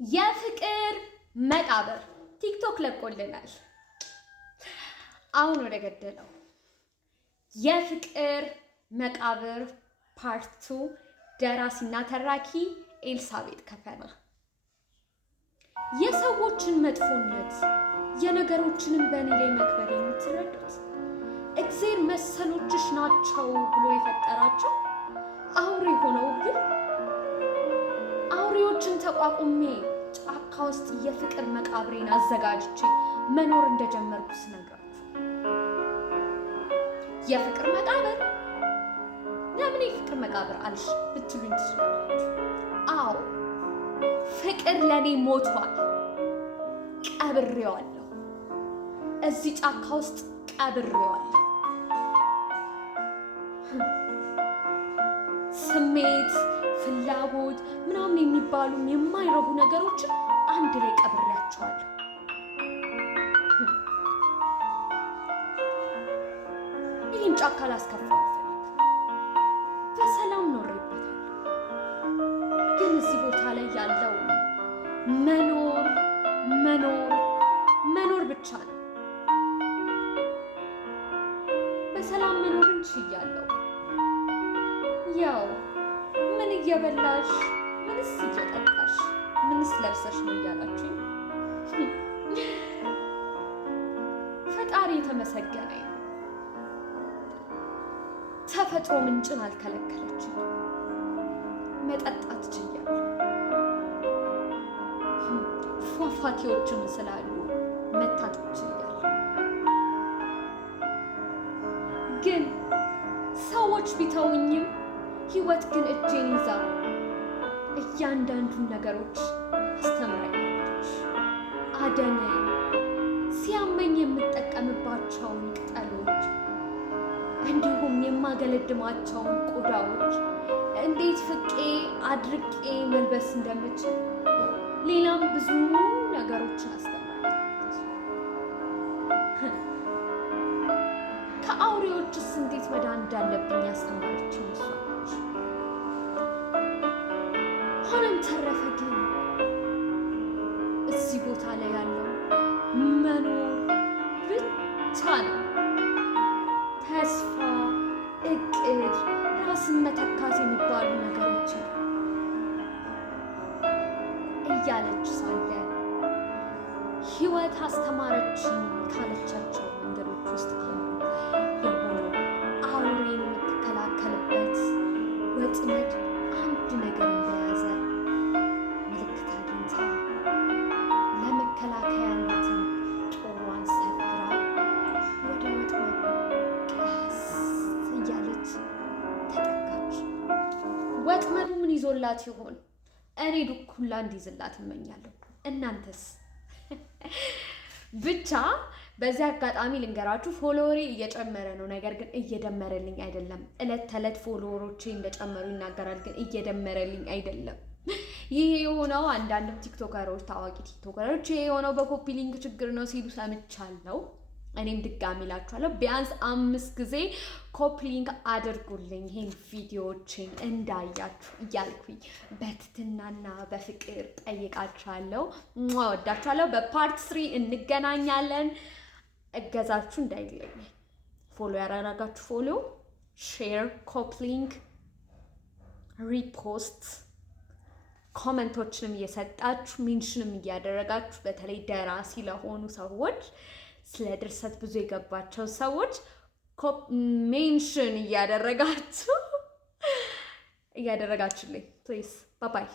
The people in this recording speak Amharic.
የፍቅር መቃብር ቲክቶክ ለቆልናል። አሁን ወደ ገደለው የፍቅር መቃብር ፓርት 2 ደራሲና ተራኪ ኤልሳቤጥ ከፈና። የሰዎችን መጥፎነት የነገሮችንም በእኔ ላይ መክበር የምትረዱት እግዜር መሰሎችሽ ናቸው ብሎ የፈጠራቸው አውሬ ሆነው ግን አውሬዎችን ተቋቁሜ ጫካ ውስጥ የፍቅር መቃብሬን አዘጋጅቼ መኖር እንደጀመርኩ ስነግራችሁ የፍቅር መቃብር ለምን የፍቅር መቃብር አልሽ ብትሉኝ ትችላላችሁ። አዎ ፍቅር ለኔ ሞቷል፣ ቀብሬዋለሁ። እዚህ ጫካ ውስጥ ቀብሬዋለሁ። ስሜት፣ ፍላጎት ምናምን የሚባሉ የማይረቡ ነገሮችን አንድ ላይ ቀብሬያቸዋለሁ። ይህን ጫካ ላስከፋው አልፈልግም። በሰላም ኖሬበታለሁ። ግን እዚህ ቦታ ላይ ያለው መኖር መኖር መኖር ብቻ ነው። በሰላም መኖርን ችያለሁ። ያው ምን እየበላሽ ምንስ እየጠጣሽ ምንስ ለብሰሽ ነው እያላችሁ ፈጣሪ የተመሰገነ ነው። ተፈጥሮ ምንጭን አልከለከለችም። መጠጣት ችያለሁ። ፏፏቴዎችም ስላሉ መታጠብ ችያለሁ። ግን ሰዎች ቢተውኝም ህይወት ግን እጄን ይዛ እያንዳንዱን ነገሮች አስተምራኛለች። አደነኝ ሲያመኝ የምጠቀምባቸውን ቅጠሎች እንዲሁም የማገለድማቸውን ቆዳዎች እንዴት ፍቄ አድርቄ መልበስ እንደምችል ሌላም ብዙ ነገሮችን አስተምራኛለች። ከአውሬዎችስ እንዴት መዳን እንዳለብኝ ያስተማረችኝ እሷ ነች። ሆነም ተረፈ ግን እዚህ ቦታ ላይ ያለው መኖር ብቻ ነው። ተስፋ፣ እቅድ፣ ራስን መተካት የሚባሉ ነገሮች እያለች ሳለ ህይወት አስተማረችኝ ካለቻቸው መንገዶች ውስጥ አንዱ የሆነው አውሬን የምትከላከልበት ወጥመድ አንድ ነገር እንደያዘ ምልክት አግኝታ ለመከላከያነትን ጦሯን ሰግራ ወደ ወጥመዱ ቀስ እያለች ተጠጋች። ወጥመዱ ምን ይዞላት ይሆን? እኔ ዱኩላ እንዲይዝላት እመኛለሁ። እናንተስ? ብቻ በዚህ አጋጣሚ ልንገራችሁ፣ ፎሎወሬ እየጨመረ ነው፣ ነገር ግን እየደመረልኝ አይደለም። እለት ተዕለት ፎሎወሮቼ እንደጨመሩ ይናገራል፣ ግን እየደመረልኝ አይደለም። ይሄ የሆነው አንዳንድ ቲክቶከሮች፣ ታዋቂ ቲክቶከሮች ይሄ የሆነው በኮፒ ሊንክ ችግር ነው ሲሉ ሰምቻለሁ። እኔም ድጋሚ እላችኋለሁ ቢያንስ 5 ጊዜ ኮፒ ሊንክ አድርጉልኝ ይሄን ቪዲዮዎችን እንዳያችሁ እያልኩኝ በትህትናና በፍቅር ጠይቃችኋለሁ። ወዳችኋለሁ። በፓርት 3 እንገናኛለን። እገዛችሁ እንዳይለኝ። ፎሎ ያደረጋችሁ ፎሎ፣ ሼር፣ ኮፒ ሊንክ፣ ሪፖስት፣ ኮመንቶችንም እየሰጣችሁ ሜንሽንም እያደረጋችሁ በተለይ ደራሲ ለሆኑ ሰዎች ስለ ድርሰት ብዙ የገባቸው ሰዎች ሜንሽን እያደረጋችሁልኝ ፕሊዝ። ባይ ባይ።